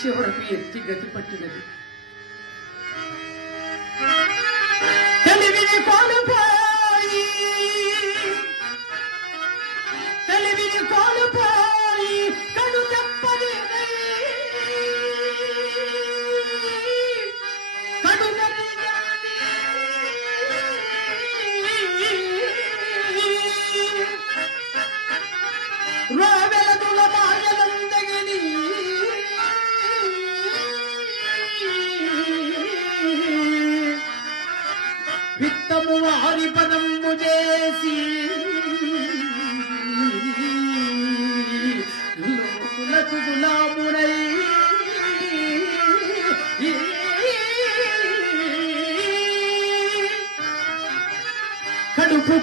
చివరకు ఎత్తి గతి పట్టినది లోకులకు గులామునై. కడుపు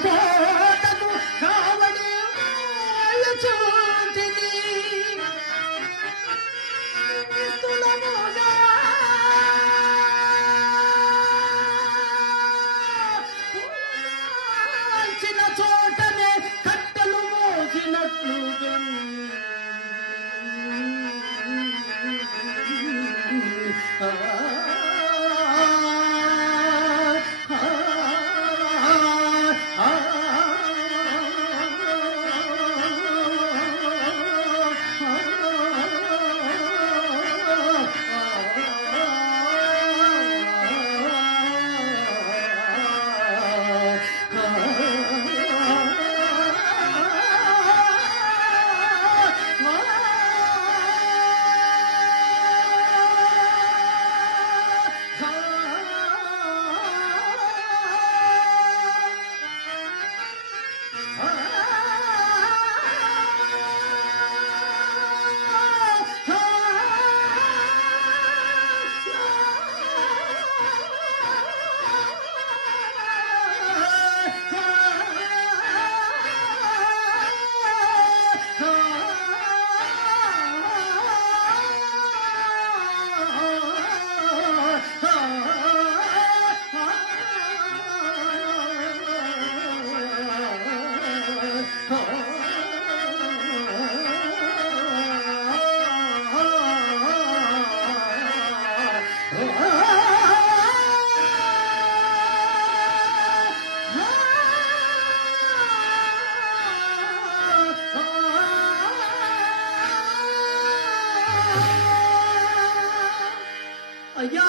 అయ్యా!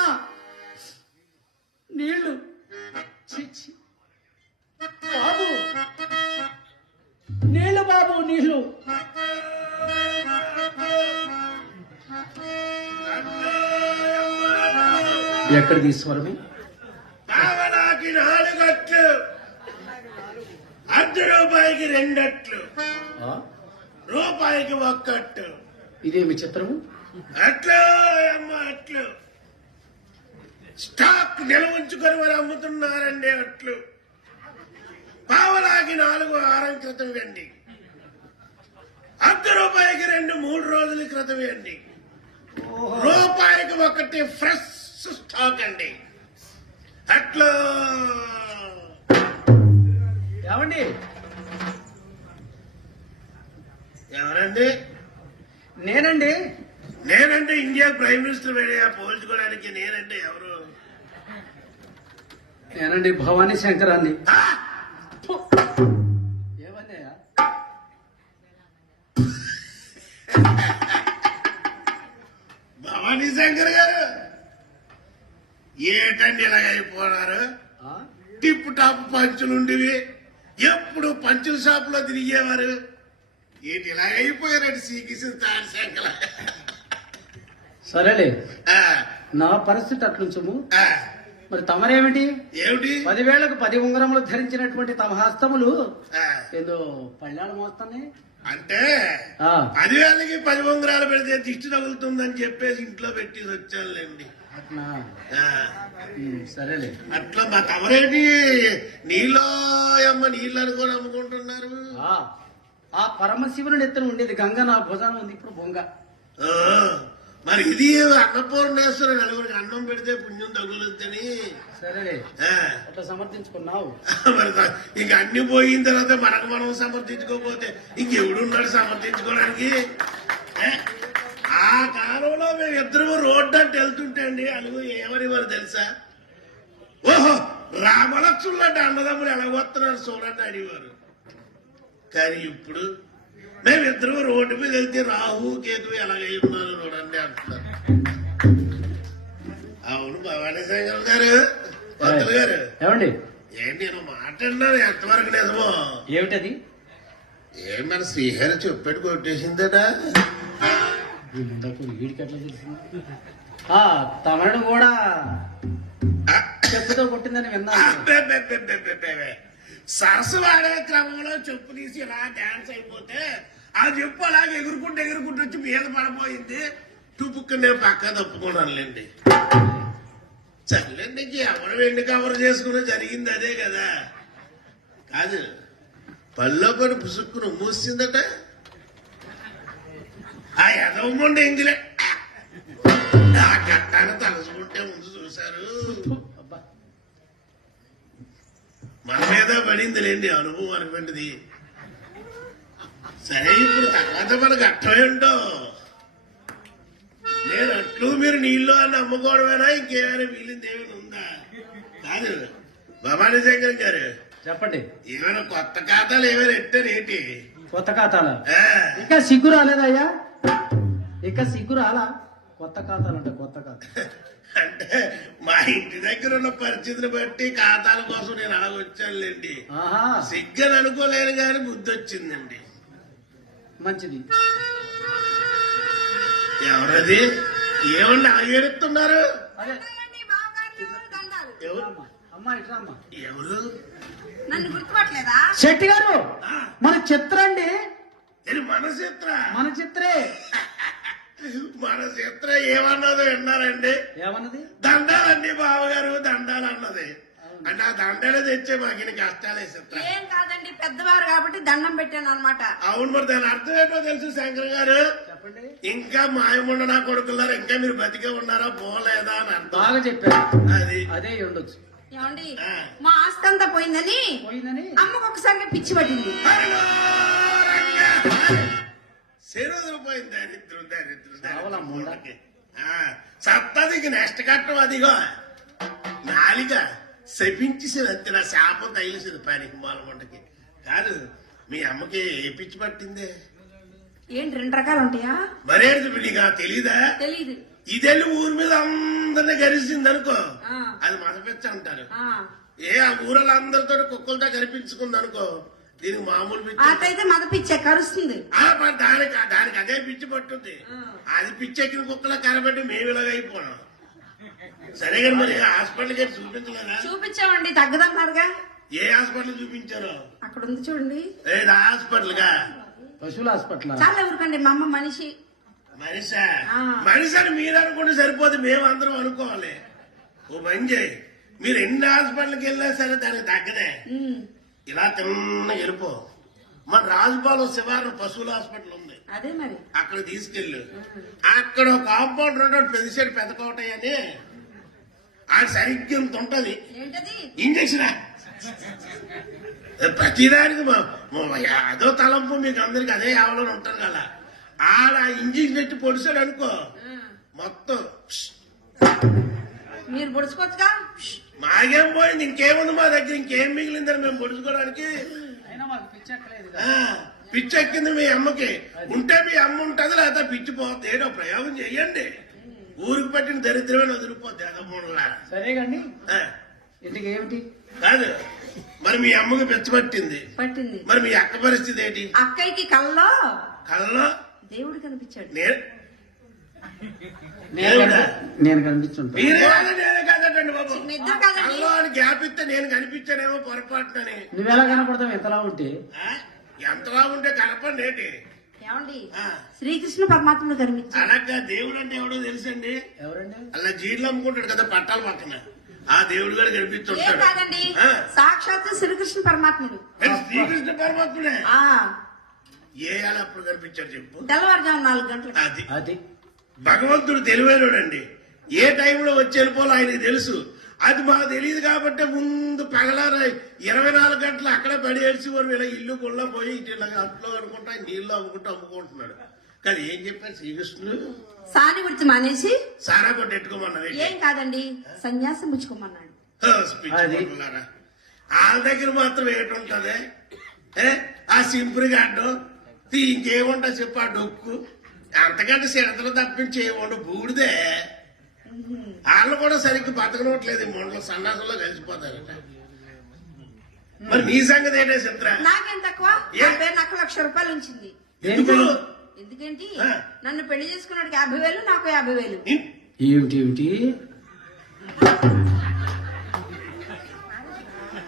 నీళ్ళు. చిచ్చి బాబు! నీళ్ళు బాబు నీళ్ళు. ఎక్కడ తీసుకురమి పావలాకి నాలుగట్లు అర్ధ రూపాయికి రెండట్లు రూపాయికి ఒక్కట్టు ఇదేమి చిత్రము? అట్లు అమ్మ అట్లు. స్టాక్ నిల్వ ఉంచుకొని మరి అమ్ముతున్నారండి అట్లు. పావలాకి నాలుగు వారం క్రితం అండి. అర్ధ రూపాయికి రెండు మూడు రోజుల క్రితం అండి. రూపాయికి ఒకటి ఫ్రెష్ స్టాక్ అండి. అట్లు. ఏమండి? ఎవరండి? నేనండి. నేనంటే ఇండియా ప్రైమ్ మినిస్టర్ పోల్చుకోవడానికి నేనంటే ఎవరు? నేనండి భవానీ శంకరాన్ని. ఆ! ఏమన్నయ్యా? భవానీ శంకర్ గారు ఏటండి ఇలాగైపోనారు ఆ? టిప్ టాప్ పంచులుండివి ఎప్పుడు పంచుల షాప్లో తిరిగేవారు? ఏంటి ఇలాగైపోయారండి శ్రీకృష్ణ తాడి శంకర. సరేలే. నా పరిస్థితి అట్లుంచము. మరి తమరేమిటి? ఏమిటి? పదివేలకు పది ఉంగరములు ధరించినటువంటి తమ హస్తములు ఏదో పళ్ళాలు మోస్తున్నాయి అంటే పదివేలకి పది ఉంగరాలు పెడితే దిష్టి తగులుతుందని చెప్పేసి ఇంట్లో పెట్టి వచ్చానులేండి సరేలే. అట్లా మా తమరేంటి? నీళ్ళు అమ్మ నీళ్ళు అనుకొని అమ్ముకుంటున్నారు. ఆ, ఆ పరమశివుని ఎత్తున ఉండేది గంగ నా భుజాన ఉంది ఇప్పుడు బొంగ. మరి ఇది అన్నపూర్ణేశ్వరి నలుగురికి అన్నం పెడితే పుణ్యం తగులుద్దని? సమర్థించుకున్నావు. మరి ఇంక అన్ని పోయిన తర్వాత మనకు మనం సమర్థించుకోకపోతే ఇంకెవడున్నాడు సమర్థించుకోవడానికి? ఆ కాలంలో మేము ఇద్దరు రోడ్డు అంటే వెళ్తుంటే అండి అలుగు ఏమని వారు తెలుసా? ఓహో రామలక్ష్ములు అంటే అన్నదమ్ములు ఎలా వస్తున్నారు చూడండి అనేవారు కానీ ఇప్పుడు మేమిద్దరం రోడ్డు మీద వెళ్తే రాహు కేతు ఎలాగై ఉన్నారు చూడండి అంటున్నారు. అవును భవానీ శంకర్ గారు పంతులు గారు. ఏమండి? ఏంటి నేను మాట్లాడినాను ఎంతవరకు నిజమో? ఏమిటది? ఏం మన శ్రీహరి చెప్పాడు కొట్టేసిందట. తమడు కూడా చెప్పుతో కొట్టిందని విన్నాను. అబ్బెబ్బెబ్బెబ్బెబ్బెబ్బె. సరస్సు వాడే క్రమంలో చెప్పు తీసి ఇలా డ్యాన్స్ అయిపోతే ఆ చెప్పు అలాగే ఎగురుకుంటూ ఎగురుకుంటూ వచ్చి మీద పడిపోయింది టుపుక్కు నేను పక్క తప్పుకున్నానులేండి చల్లండి ఎవరు వెండి కవర్ చేసుకుని జరిగింది అదే కదా. కాదు పళ్ళో పడి పుసుక్కును మూసిందట. ఆ ఎదవమ్మండి ఎందులే ఆ కట్టాన్ని తలుచుకుంటే ముందు చూశారు. మన మీద పడింది లేండి అనుభవం అనుకోండిది సరే ఇప్పుడు తర్వాత మనకు అర్థమేంటో నేను అట్లు మీరు నీళ్ళు అని అమ్ముకోవడమేనా? ఇంకేమైనా మిగిలింది ఏమైనా ఉందా? కాదు. భవానీ శంకర్ గారు చెప్పండి. ఏమైనా కొత్త ఖాతాలు ఏమైనా ఎట్టారు ఏంటి? కొత్త ఖాతాలు? ఇంకా సిగ్గు రాలేదయ్యా. ఇంకా సిగ్గు రాలా. కొత్త ఖాతాలు అంటే కొత్త ఖాతా. అంటే మా ఇంటి దగ్గర ఉన్న పరిస్థితిని బట్టి ఖాతాల కోసం నేను అలాగొచ్చానులేండి ఆహా. సిగ్గని అనుకోలేను కానీ బుద్ధి వచ్చిందండి మంచిది. ఎవరది? బావగారు దండాలు. ఎవరు? అమ్మా అమ్మా ఇట్రా అమ్మా ఎవరు? నన్ను గుర్తుపట్టలేదా? శెట్టి గారు మన చిత్ర అండి. మన చిత్ర? మన చిత్రే. మన చిత్ర ఏమన్నదో విన్నారండి? ఏమన్నది? దండాలండి బావగారు దండాలు అన్నది అంటే ఆ దండాలే తెచ్చే మాకు ఇన్ని కష్టాలే చిత్ర ఏం కాదండి పెద్దవారు కాబట్టి దండం పెట్టాను అనమాట అవును మరి దాని అర్థం ఏంటో తెలుసు శంకర్ గారు? చెప్పండి. ఇంకా మాయముండ నా కొడుకున్నారు ఇంకా మీరు బతికే ఉన్నారా పోలేదా అని అర్థం. బాగా చెప్పారు. అది. అదే ఉండొచ్చు. ఏమండి. మా ఆస్తి అంతా పోయిందని పోయిందని? అమ్మకు ఒకసారిగా పిచ్చి పట్టింది. హరిలో రంగా. శరీరం పోయింది దరిద్రం దరిద్రం. సత్తదికి నెక్స్ట్ కట్టం అదిగో. నాలిక శపించేసింది అంతే నా శాపం తగిలిసింది పనికి మూలమంటకి కాదు మీ అమ్మకి ఏ పిచ్చి పట్టిందే? ఏంటి రెండు రకాలు ఉంటాయా? మరేది నీకు తెలీదా? తెలీదు. ఇదెళ్ళి ఊరి మీద అందరినీ గరిచింది అనుకో ఆ. అది మసపిచ్చ అంటారు. ఆ. ఏ ఆ ఊరలో అందరితో కుక్కలతో కనిపించుకుంది అనుకో దీనికి మామూలు పిచ్చి అటైతే పిచ్చే కరుస్తుంది ఆ, మరి దానికి దానికి అదే పిచ్చి పట్టుంది. అది పిచ్చి ఎక్కిన కుక్కలా కనబట్టి మేము ఇలాగ అయిపోయాం సరే కానీ మరి హాస్పిటల్కి వెళ్ళి చూపించలేదా? చూపించామండి తగ్గదన్నారుగా. ఏ హాస్పిటల్ చూపించారు? అక్కడ ఉంది చూడండి. లేదు హాస్పిటల్గా పశువుల హాస్పిటల్? చాలా ఊరుకండి మా అమ్మ మనిషి. మనిషా? ఆ. మనిషి అని మీరు అనుకుంటే సరిపోదు మేము అందరం అనుకోవాలి. ఓ చేయి. మీరు ఎన్ని హాస్పిటల్కి వెళ్ళినా సరే దానికి తగ్గదే. ఉమ్, ఇలా తిన్న వెళ్ళిపో మన రాజుపాలెం శివారు పశువుల హాస్పిటల్ ఉంది. అదే మరి. అక్కడ తీసుకెళ్ళు. అక్కడ కాంపౌండ్ ఉంటాడు పెద్దసేడు పెద్ద కోటయ్య అని ఆ ఉంటది ఏంటది? ఇంజక్షన్ ప్రతిదానికి అదో తలంపు మీకు అందరికి అదే ఆవలని ఉంటారు కదా. ఆడ ఇంజక్షన్ పెట్టి పొడిచాడు అనుకో. మొత్తం. మీరు పొడుచుకోవచ్చుగా? మాకేం పోయింది? ఇంకేముంది మా దగ్గర? ఇంకేం మిగిలిందని మేము పొడుచుకోవడానికి? అయినా మాకు పిచ్చెక్కలేదు ఆ, పిచ్చి ఎక్కింది మీ అమ్మకి. ఉంటే మీ అమ్మ ఉంటది లేకపోతే పిచ్చి ఏదో ప్రయోగం చెయ్యండి. ఊరికి పట్టిన దరిద్రమైన వదిలిపోద్ది అదమ్మలా సరే కండి ఇంటికి ఏమిటి? కాదు. మరి మీ అమ్మకి పిచ్చి పట్టింది. పట్టింది. మరి మీ అక్క పరిస్థితి ఏంటి? అక్కయ్యకి కళ్ళలో కళ్ళలో దేవుడు కనిపించాడు. నేను నేను కనిపి- నేను కనిపించుంటా. కాదటండి బాబు. కళ్ళలో అని గ్యాప్ ఇస్తే నేను కనిపించానేమో పొరపాటునని. నువ్వెలా కనపడతావు ఎంతలా ఉంటే? ఆ? ఎంతలా ఉంటే కనపండి ఏంటి? ఏమండి? ఆ, శ్రీకృష్ణ పరమాత్ముడు కనిపించాడు అలాగా దేవుడు అంటే ఎవడో తెలుసండి? ఎవరండి? అలా జీడ్లు అమ్ముకుంటాడు కదా పట్టాల పక్కన ఆ దేవుడు గారు ఏం కనిపిస్తుంటాడు కాదండి? ఆ, సాక్షాత్తు శ్రీకృష్ణ పరమాత్ముడు. శ్రీకృష్ణ పరమాత్ముడే? ఆ. ఏ అప్పుడు కనిపించాడు చెప్పు. తెల్లవారుజాము నాలుగు గంటలకు. అది. అది. భగవంతుడు తెలివైనడండి. ఏ టైంలో వచ్చి వెళ్ళిపోలో ఆయనకి తెలుసు. అది మాకు తెలియదు కాబట్టి ముందు పగలార ఇరవై నాలుగు గంటలు అక్కడే పడి ఏడ్చి వారు ఇలా ఇల్లు గుళ్ళ పోయి ఇటు ఇలా అట్లో అనుకుంటా నీళ్ళు అమ్ముకుంటూ అమ్ముకుంటున్నాడు. కానీ ఏం చెప్పారు శ్రీకృష్ణుడు? సాని గురించి మానేసి సారా కొట్టెట్టుకోమన్నది ఏం కాదండి సన్యాసం పుచ్చుకోమన్నాడు. వాళ్ళ దగ్గర మాత్రం ఏటుంటది? ఆ సింపుల్ గాడ్డు ఇంకేముంటా చెప్పు ఆ డొక్కు. అంతకంటే సిడతలు తప్పించి ఏముండు బూడిదే. వాళ్ళు కూడా సరిగ్గా బతకనట్లేదు మొండలు సన్నాసంలో కలిసిపోతారట. మరి నీ సంగతి ఏంటే చిత్ర? నాకేం తక్కువ? నాకు లక్ష రూపాయలు ఉంచింది. ఎందుకు? ఎందుకేంటి. నన్ను పెళ్ళి చేసుకున్నాడికి యాభై వేలు నాకు యాభై వేలు. ఏమిటి ఏమిటి?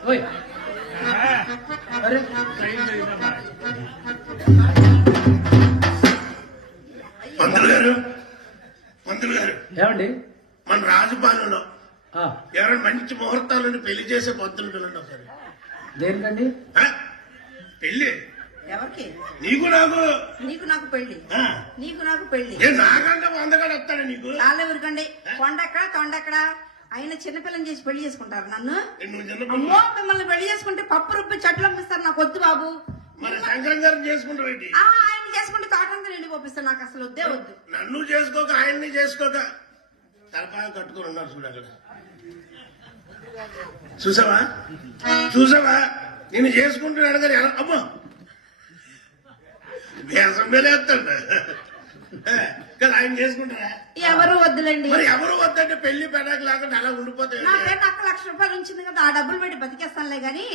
ఓయ్. అరే పంతులు గారు పంతులు గారు. ఏమండి? మన రాజపాలెంలో ఆ, ఎవరైనా మంచి ముహూర్తాలను పెళ్ళి చేసే పంతులు పిల్లండి ఒకసారి దేనికండి? పెళ్ళి ఎవరికి? నీకు నాకు. నీకు నాకు పెళ్ళి ఆ. నీకు నాకు పెళ్ళి ఏ నాకంటే వందగాడు వస్తాడు నీకు? చాలా ఊరికండి కొండెక్కడ తొండెక్కడ ఆయన చిన్నపిల్లని చేసి పెళ్ళి చేసుకుంటారు నన్ను. అమ్మో మిమ్మల్ని పెళ్ళి చేసుకుంటే పప్పు రుబ్బి చెట్లు అమ్మిస్తారు నాకు వద్దు బాబు. ఆయన చేసుకుంటే తోటంతా నిండి పంపిస్తారు నాకు అసలు వద్దే వద్దు. నన్ను చేసుకోక ఆయన్ని చేసుకోక. తలపాగా కట్టుకొని ఉన్నారు చూడు అక్కడ చూసావా? చూసావా? నేను చేసుకుంటున్నాడు కానీ ఎలా? అమ్మా వేసం వేలేస్తాడు కదా ఆయన చేసుకుంటారా? ఎవరు వద్దులేండి? మరి ఎవరు వద్దంటే పెళ్ళి పెడక లేకుండా అలా ఉండిపోతాయి నా పేరు అక్క లక్ష రూపాయలు ఉంచింది కదా ఆ డబ్బులు పెట్టి బతికేస్తానులే గాని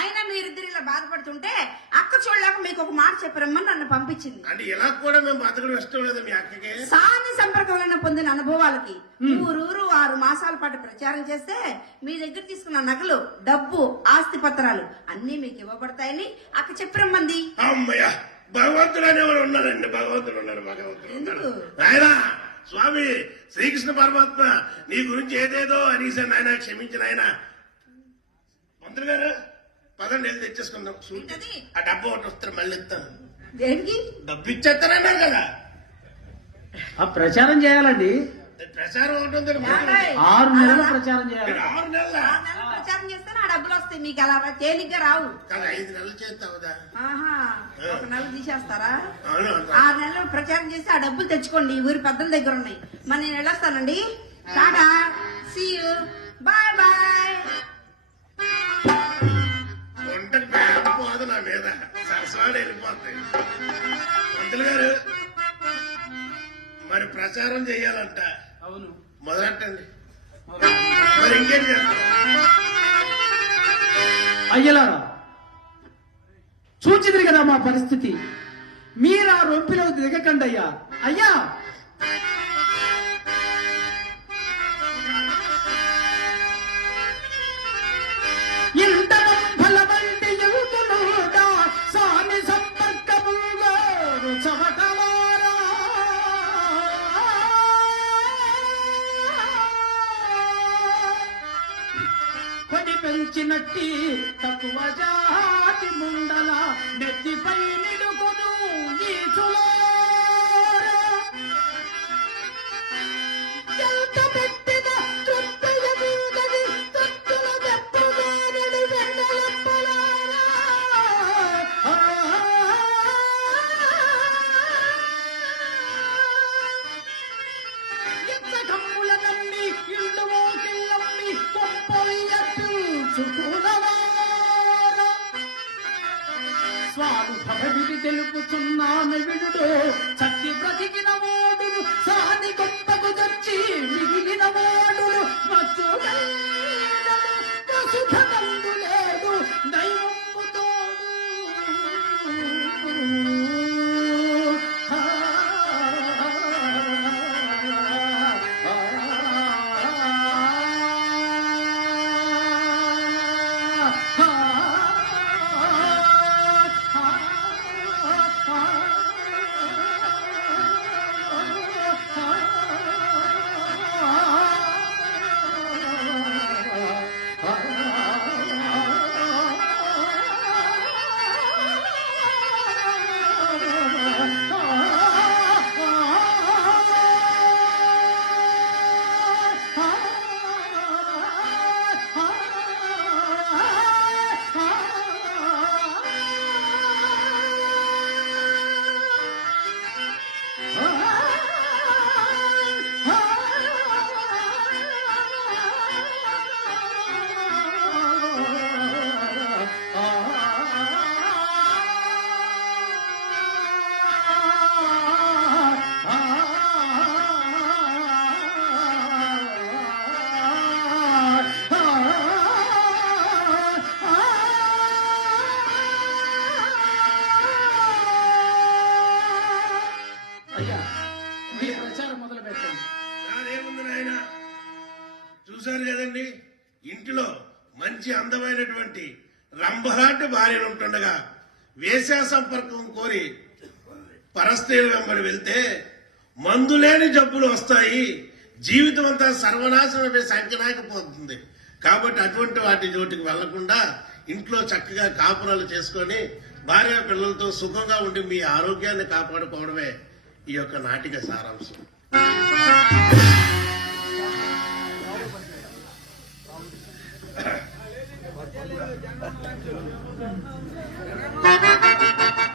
అయినా మీరిద్దరు ఇలా బాధపడుతుంటే అక్క చూడలేక మీకు ఒక మాట చెప్పరమ్మని నన్ను పంపించింది. అంటే ఇలా కూడా మేము బతకడం ఇష్టం లేదా మీ అక్కకి? సాని సంపర్కంలో పొందిన అనుభవాలకి. ఊరూరు ఆరు మాసాల పాటు ప్రచారం చేస్తే మీ దగ్గర తీసుకున్న నగలు డబ్బు ఆస్తి పత్రాలు అన్ని మీకు ఇవ్వబడతాయని అక్క చెప్పరమ్మంది అమ్మయ్య! భగవంతుడు అనేవాడు ఉన్నాడండి. భగవంతుడు ఉన్నాడు భగవంతుడు ఉన్నాడు? ఆయన స్వామి శ్రీకృష్ణ పరమాత్మ నీ గురించి ఏదేదో అనేసాను ఆయన క్షమించిన ఆయన మంత్రి గారు పదండి వెళ్ళి తెచ్చేసుకుందాం? ఆ డబ్బు ఒకటి వస్తారు మళ్ళీ ఇస్తాను. డబ్బు ఇచ్చేస్తారన్నారు కదా. ఆ ప్రచారం చేయాలండి. ప్రచారం ఒకటి ఉంది? ఆరు నెలలు ప్రచారం చేయాలి. ఆరు నెలలు? ప్రచారం చేస్తే నా డబ్బులు వస్తాయి. మీకు అలా తేలిగ్గా రావు. కదా ఐదు నెలలు చేస్తావుదా? ఆహా ఒక నెల తీసేస్తారా. ఆరు నెలలు ప్రచారం చేసి ఆ డబ్బులు తెచ్చుకోండి. ఈ ఊరి పెద్దల దగ్గర ఉన్నాయి. మరి నేను వెళ్ళొస్తానండి. Tata. See you bye bye వంట పేద పోదు నా మీద. సరస్వాడు వెళ్ళిపోతాయి. మంత్రులు గారు మరి ప్రచారం చేయాలంట. అవును. మొదలెట్టండి. మరి ఇంకేం చేస్తారు అయ్యలారా చూచిదిరి కదా మా పరిస్థితి. మీరా రొంపిలో దిగకండి అయ్యా. అయ్యా! పెంచినట్టి తక్కువ జాతి ముండల నెత్తిపై నిడుకును ఈచులారా. ఉంటుండగా వేశ్యా సంపర్కం కోరి పరస్త్రీల వెంబడి వెళ్తే మందులేని జబ్బులు వస్తాయి జీవితం అంతా సర్వనాశనమే సంఖ్యనాకపోతుంది కాబట్టి అటువంటి వాటి జోటికి వెళ్ళకుండా ఇంట్లో చక్కగా కాపురాలు చేసుకొని భార్య పిల్లలతో సుఖంగా ఉండి మీ ఆరోగ్యాన్ని కాపాడుకోవడమే ఈ యొక్క నాటిక సారాంశం